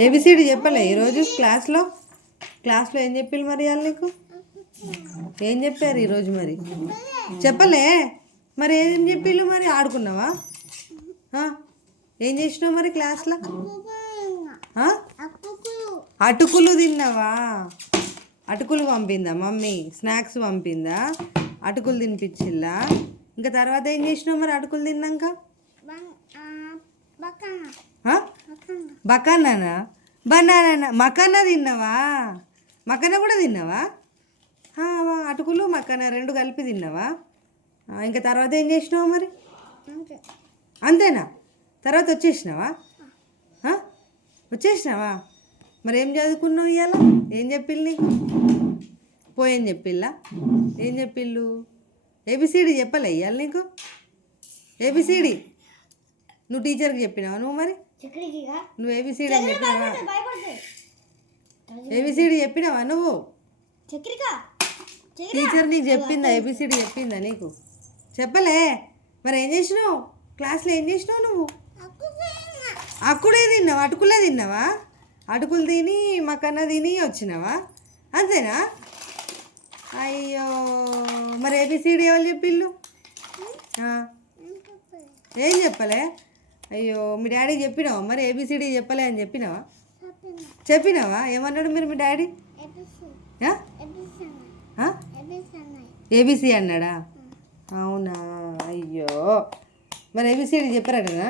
A B C D చెప్పలే ఈరోజు క్లాస్లో ఏం చెప్పారు మరి వాళ్ళు నీకు ఏం చెప్పారు ఈరోజు మరి చెప్పలే మరి ఏం చెప్పిళ్ళు మరి ఆడుకున్నావా ఏం చేసినావు మరి క్లాస్లో అటుకులు తిన్నావా అటుకులు పంపిందా మమ్మీ స్నాక్స్ పంపిందా అటుకులు తినిపించిల్లా ఇంకా తర్వాత ఏం చేసినావు మరి అటుకులు తిన్నాక బకానా బనానా మకానా తిన్నావా మకానా కూడా తిన్నావా అటుకులు మకానా రెండు కలిపి తిన్నావా ఇంకా తర్వాత ఏం చేసినావు మరి అంతేనా తర్వాత వచ్చేసినావా మరి ఏం చదువుకున్నావు ఇవాళ ఏం చెప్పిల్లు నీకు పోయేం చెప్పిల్లా ఏం చెప్పిళ్ళు ఏబిసిడి చెప్పలే ఇవాళ నీకు ఏబిసిడి నువ్వు టీచర్కి చెప్పినావా నువ్వు మరి నువ్వు ఏబిసిడి అని చెప్పినావా ఏబిసిడి చెప్పినావా నువ్వు టీచర్ నీకు చెప్పిందా ఏబిసిడి చెప్పిందా నీకు చెప్పలే మరి ఏం చేసినావు క్లాస్లో ఏం చేసినావు నువ్వు అటుకులే తిన్నావా అటుకులు తిని మకన్నా తిని వచ్చినావా అంతేనా అయ్యో మరి ఏబిసిడి ఎవరు చెప్పిళ్ళు ఏం చెప్పలే అయ్యో మీ డాడీకి చెప్పినావా మరి ఏబిసిడి చెప్పలే అని చెప్పినావా ఏమన్నాడు మీరు మీ డాడీ ఏబిసి అన్నాడా అవునా అయ్యో మరి ఏబిసిడి చెప్పారా కదా